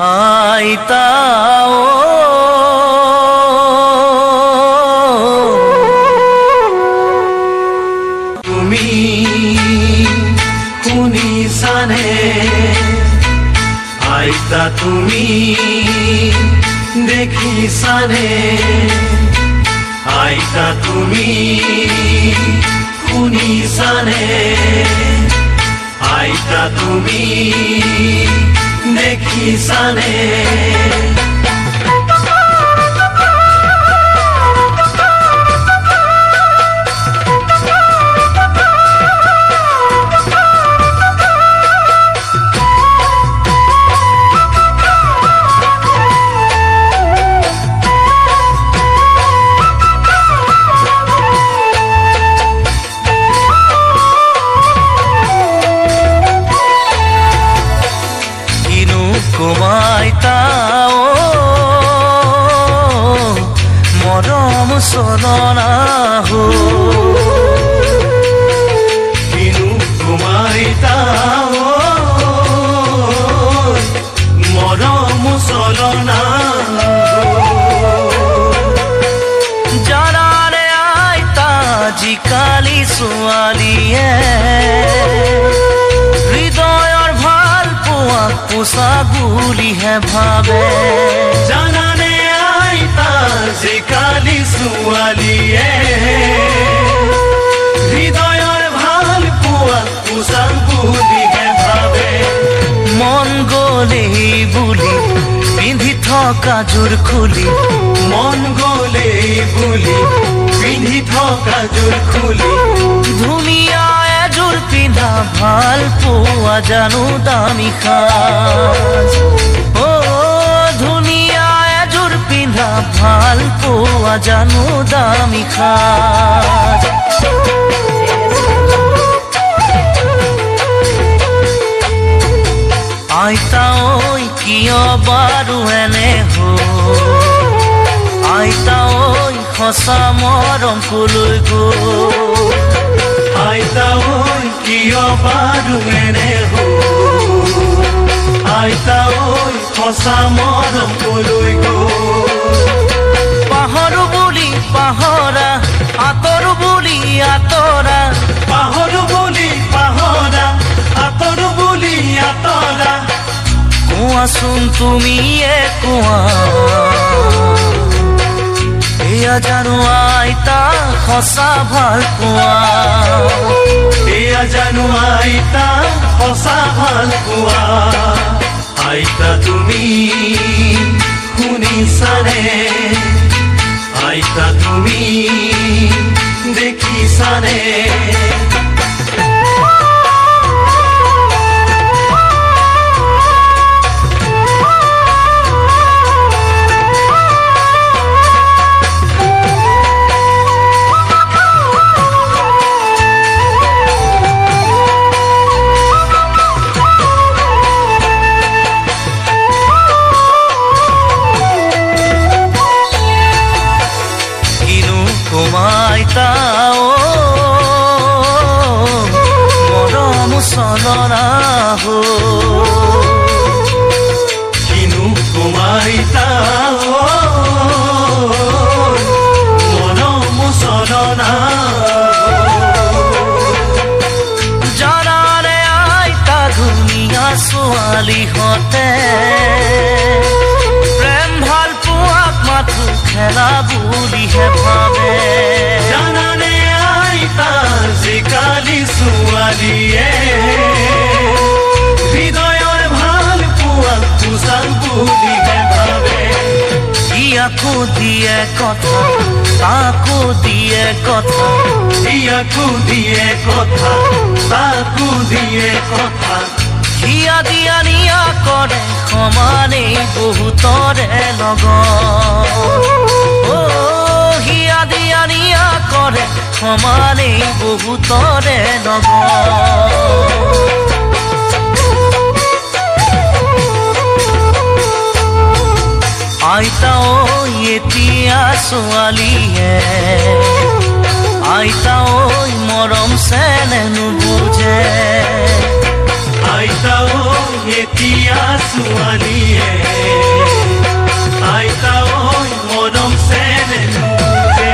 আইতা তুমি শুনিছানে আইতা তুমি দেখিছানে আইতা তুমি শুনিছানে আইতা তুমি দেখিছানে আইতাও মৰম চলনা হো কিনো তোমাইতাও মৰম চলনা জানানে আইতা জিকালি ছোৱালীয়ে পোষা বুলিহে ভাবে জানানে আইতা জিকালি ছোৱালীয়ে হৃদয়ৰ ভাল পোৱা পোষা বুলিহে ভাবে মন গলেই বুলি পিন্ধি থকা জোৰ খুলি মন গলেই বুলি পিন্ধি থকা জোৰ খুলি ধুনীয়া এযোৰ পিন্ধা ভাল পোৱা জানো দামী সাজ ও ধুনীয়া এযোৰ পিন্ধা ভাল পোৱা জানো দামী সাজ আইতা ঐ কিয় বাৰু এনে আইতা ঐ সঁচা মৰম কলৈ গ'ল আইতা ঐ কিয় বাৰু এনে আইতা ঐ সঁচা মৰম কলৈ গ'ল পাহৰো বুলি পাহৰা আঁতৰো বুলি আঁতৰা পাহৰো বুলি পাহৰা আঁতৰো বুলি আঁতৰা কোৱাচোন তুমিয়ে কোৱা এয়া জানো আইতা সঁচা ভাল পোৱা এয়া জানো আইতা সঁচা ভাল পোৱা আইতা তুমি শুনিছানে আইতা তুমি দেখিছানে আইতাও মৰম চলনা হো কিনো তোমাইতাও মৰম চলনা জানানে আইতা ধুনীয়া ছোৱালীহঁতে প্ৰেম ভাল পোৱাক মাথো খেলা বুলিহে ভাবে জানানে আইতা জিকালি ছোৱালীয়ে হৃদয়ৰ ভাল পোৱা পোষা বুলিহে ভাবে ইয়াকো দিয়ে কথা তাকো দিয়ে কথা ইয়াকো দিয়ে কথা তাকো দিয়ে কথা হিয়া দিয়া নিয়া কৰে সমানেই বহুতৰে লগত হিয়া দিয়া নিয়া কৰে সমানেই বহুতৰে লগত আইতা ঐ এতিয়া ছোৱালীয়ে আইতা ঐ মৰম চেনেহ নুবুজে এতিয়া ছোৱালীয়ে আইতা ঐ মৰম চেনেহে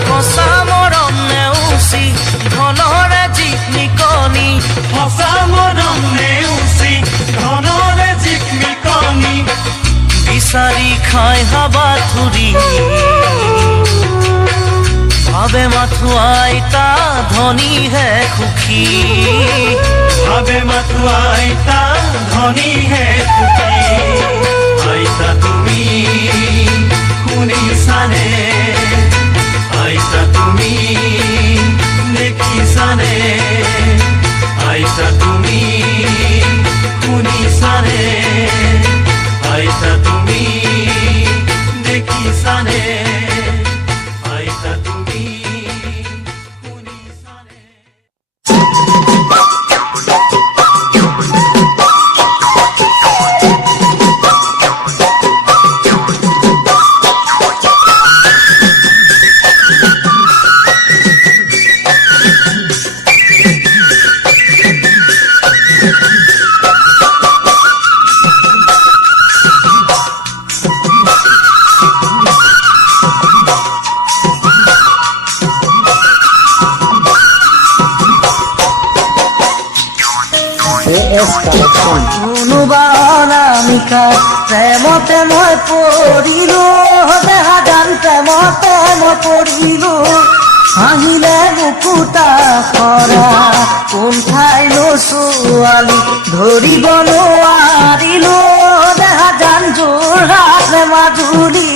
সঁচা মৰম নেওচি ধনৰে জিকমিকনি সঁচা মৰম নেওচি ধনৰে জিকমিকনি বিচাৰি খাই হাবাথুৰি ভাবে মাথো আইতা ধনীহে সুখী ভাবে মাথো আইতা ধনীহে সুখী আইতা তুমি শুনিছানে আইতা তুমি দেখিছানে আইতা তুমি শুনিছানে আইতা তুমি দেখিছানে আইতা তুমি শুনিছানে কোনোবা অনামিকা প্ৰেমতে মই পৰিলো দেহা গান প্ৰেমতে মই পৰিলো হাঁহিলে মুকুতা সৰা কোন ঠাইনো ছোৱালী ধৰিব নোৱাৰিলো দেহা গান যোৰহাট মাজুলী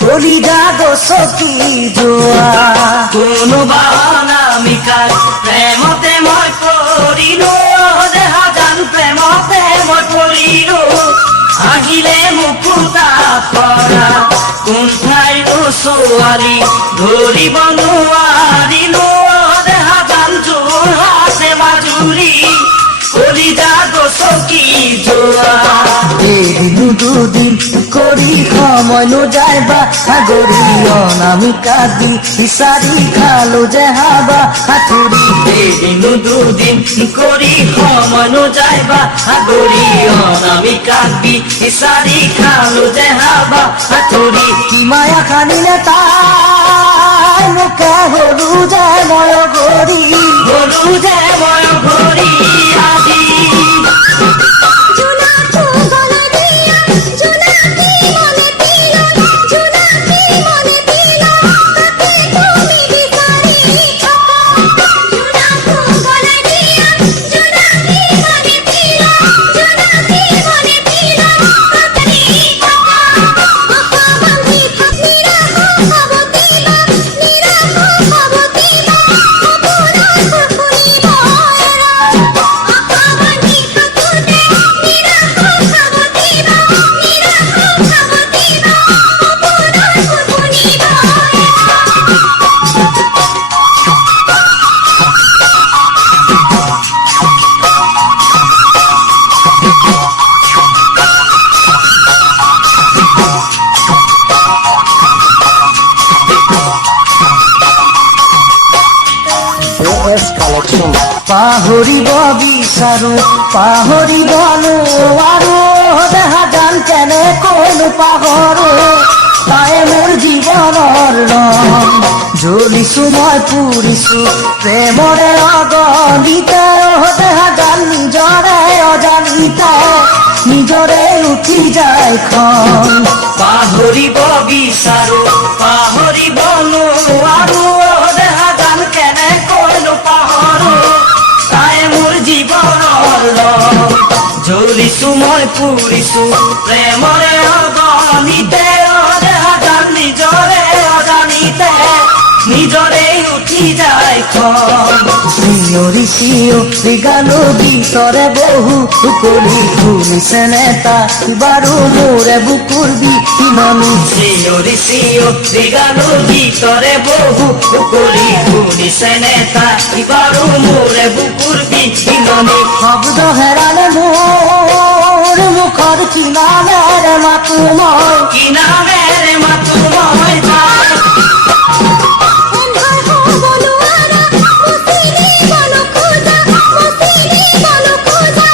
কলিজা গছকি যোৱা কোনোবা অনামিকা প্ৰেমতে মই পৰিলো দেহা গান প্ৰেমতে মই পৰিলো আহিলে মুকুতা পৰা কোন ঠাইনো ছোৱালী ধৰিব নোৱাৰিলো দেহা গান যোৰহাট মাজুলী কলিজা গছকি যোৱা এদিন দুদিন কৰি সময় নোযায় বা সাগৰী অনামিকা দি বিচাৰি খালো যে হাবা হাতুৰি এদিন দুদিন কৰি সময় নোযায় বা সাগৰী অনামিকা দি বিচাৰি খালো যে হাবা হাতুৰি কি মায়া খানিলে তাই মোকে হলো যে ময় গৰি আজি পাহৰিব বিচাৰো পাহৰিব নোৱাৰো দেহা গান কেনেকৈ পাহৰো তাই মোৰ জীৱনৰ ৰং জ্বলিছো মই পুৰিছো প্ৰেমৰে অগণিতে দেহা গান নিজৰে অজানিতে নিজৰে উঠি যায় খন পাহৰিব বিচাৰো পাহৰিব নোৱাৰো দেহা গান কেনেকৈ পাহৰো তাই মোৰ জীৱনৰ ৰং জ্বলিছো মই পুৰিছো প্ৰেমৰে অগণিতে দেহা গান নিজৰে অজানিতে নিজৰে উঠি যায় খন চিঞৰি চিঞৰি গালো গীতৰে বহু কৰি শুনিছেনে তাই বাৰু মোৰে বুকুৰ বিননি চিঞৰি চিঞৰি গালো গীতৰে বহু কৰি শুনিছেনে তাই বাৰু মোৰে বুকুৰ বিননি শব্দ হেৰালে মোৰ মুখৰ কিনামেৰে মাতো মই বলো খোজা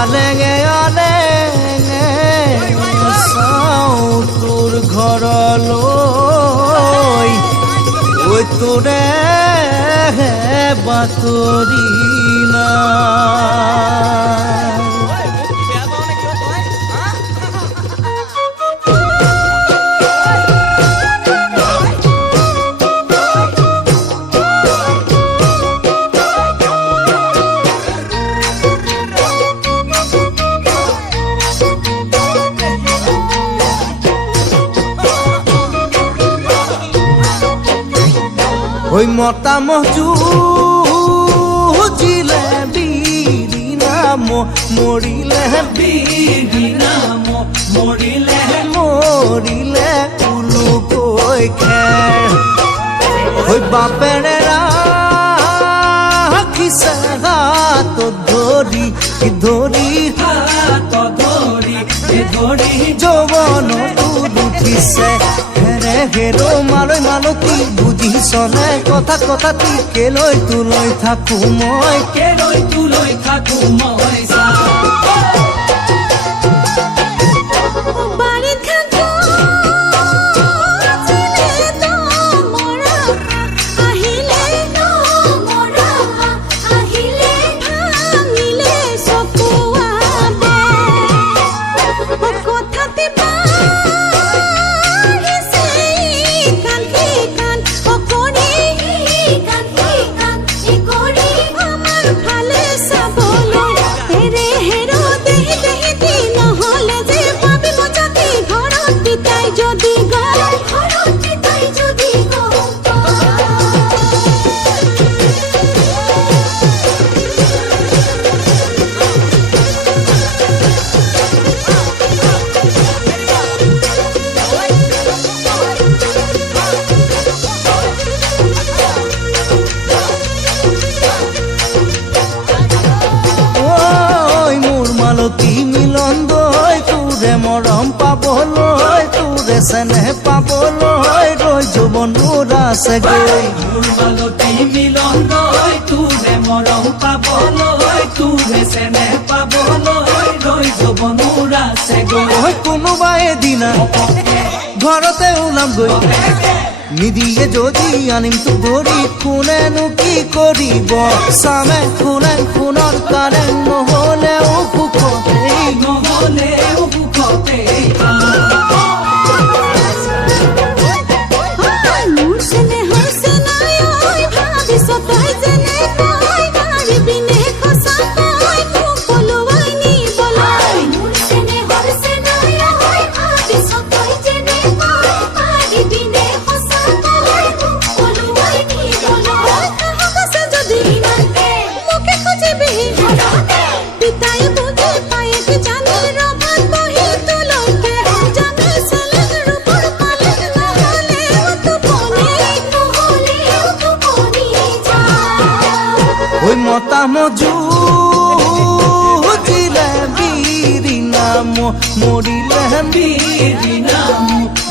আলেঙে আলেঙে চাওঁ তোৰ ঘৰলৈ ঐ তোৰে বাতৰি নাই ওই মতা মজুজিলে বিৰি নাম মৰিলে বিৰি নাম মৰিলে মৰিলে উলুকৈ খেৰ ওই বাপেৰে ৰাখিছে হাত ধৰি ধৰি হাত ধৰি ধৰি যৌৱনটো উঠিছে হেৰে হেৰো মালৈ মালতী বুজিছনে কথা কথাটি কেলৈ তোলৈ থাকো মই কেলৈ তোলৈ থাকো মই মৰম পাবলৈ তোৰে চেনেহ পাবলৈ ৰৈ যৌৱনৰ আছে গৈ মোৰ মালতী মিলন গৈ তোৰে মৰম পাবলৈ তোৰে চেনেহ পাবলৈ ৰৈ যৌৱনৰ আছে গৈ কোনোবা এদিনা ঘৰতে ওলাম গৈ নিদিয়ে যদি আনিম তো ধৰি কোনেনো কি কৰিব চামে শুনে শুনৰ কাৰে নহ'লেও সুখতেই নহ'লেও সুখতেই ওই মতা মজুজিলে বিৰি নাম মৰিলে বিৰি নাম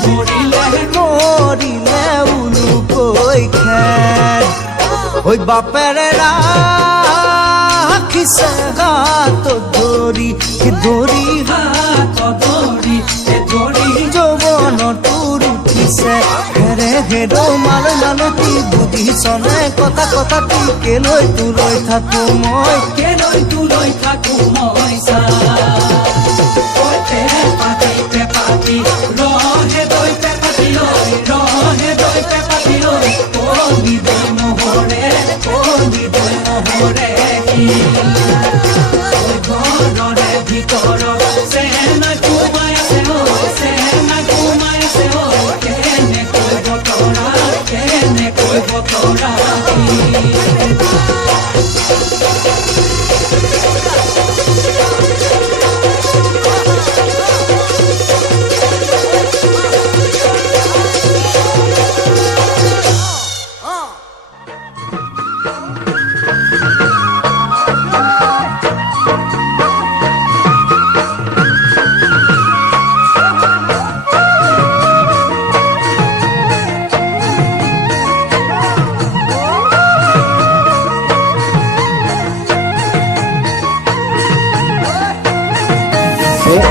মৰিলে মৰিলে উলুকৈ খেৰ ওই বাপেৰে ৰাখিছে হাত ধৰি ধৰি হাত ধৰি ধৰি যৌৱনটো উঠিছে হেৰে হেৰো মালৈ মালতী বুজিছনে কথা কথাটি কেলৈ তোলৈ থাকো মই কেলৈ তোলৈ থাকো মই পেপাতি ৰহে দৈ পেপাতি লৈ ৰহে দৈ পেপাতি লৈ কলি দৈ নহৰে ঘৰৰে ভিতৰত চেনা কুমাই আছে কেনেকৈ বতৰা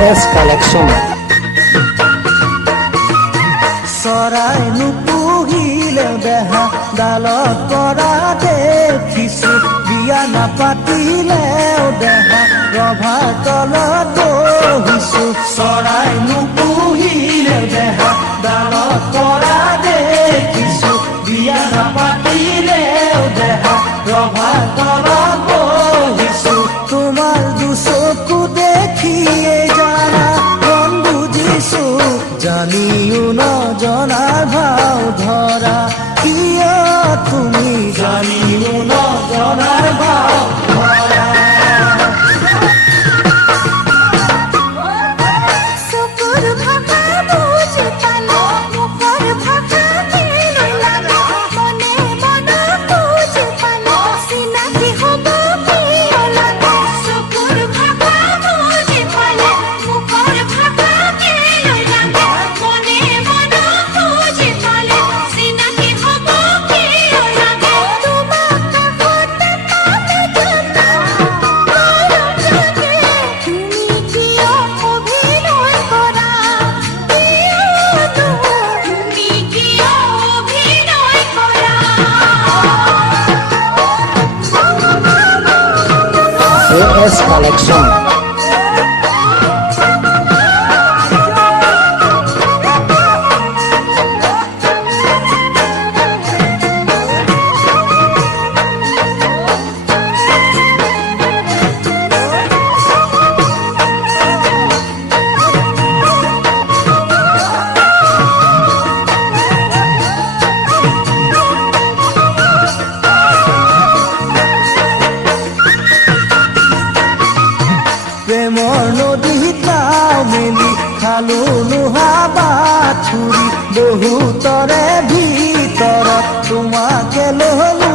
AS Collection. চৰাই নুপুহিলে দেহা ডালত পৰা দেখিছো বিয়া নাপাতিলেও দেহা ৰভাৰ তলত বহিছো চৰাই নুপুহিলে দেহা ডালত পৰা দেখিছো বিয়া নাপাতিলেও দেহা ৰভাৰ তলত বহিছো তোমাৰ দুচকু দেখিয়ে জানা মন বুজিছো জানিও নজনাৰ ভাও ধৰা কিয় তুমি জানিও নজনাৰ ভাও ধৰা চকুৰ ভাষা বুজি পালে মুখৰ ভাষা কেলৈ লাগে মনে মন বুজি পালে চিনাকি হ'ব কিয় লাগে চকুৰ ভাষা বুজি পালে মুখৰ ভাষা কেলৈ লাগে মনে মন বুজি পালে চিনাকি হ'ব কিয় লাগে তোমাক কাষতে পালে জানা মৰম লাগে তুমি কিয় অভিনয় কৰা তুমি কিয় অভিনয় কৰা AS Collection. প্ৰেমৰ নদীত নাও মেলি খালো লোহা বাথুৰি বহুতৰে ভিতৰত তোমাকে ললো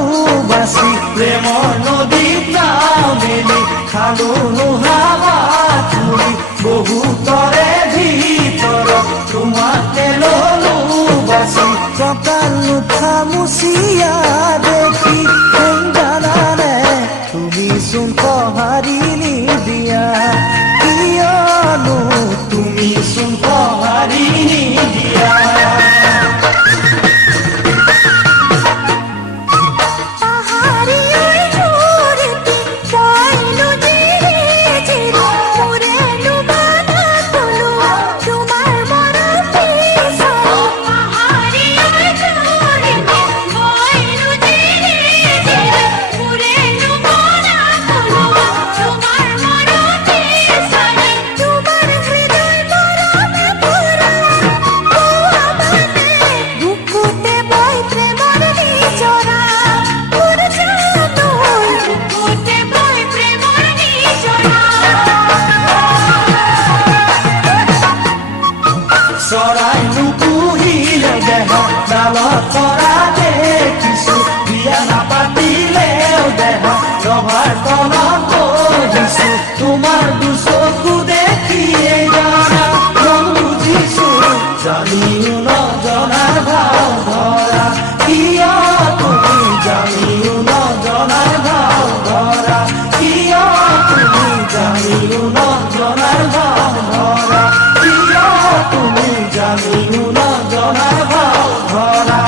বাচি প্ৰেমৰ নদীত নাও মেলি খালো লোহা বাথুৰি বহুতৰে ভিতৰত তোমাকে ললো বাচি কঁকাল নুঠা মুচিয়া দেখি জানানে তুমি চোন সঁহাৰি নিদিয়া কিয়নো তুমি চোন সঁহাৰি নিদিয়া পাহাৰীৰ মূৰ্তি পইলো জিৰি জিৰি মোৰেলো বাধা তলু তোমাৰ মৰম বিচাৰি পাহাৰীৰ মূৰ্তি পইলো জিৰি জিৰি মোৰেলো বাধা তলু তোমাৰ মৰম বিচাৰি তোমাৰ হৃদয় মৰমে ভৰা মানে বুকুতে বৈ প্ৰেমৰ নিজৰা মোৰ জানো বুকুতে বৈ প্ৰেমৰ নিজৰা চৰাই নুপুহিলে দেহা ডালত পৰা দেখিছো বিয়া নাপাতিলেও দেহা ৰভাৰ তলত বহিছো তোমাৰ দুচকু দেখিয়ে জানা মন বুজিছো জানিও নজনাৰ ভাও ধৰা কিয় তুমি জানিও নজনাৰ ভাও ধৰা কিয় তুমি জানিও নজনাৰ ভাও ধৰা কিয় তুমি জানিও নজনাৰ ভাও ধৰা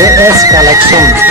AS Collection.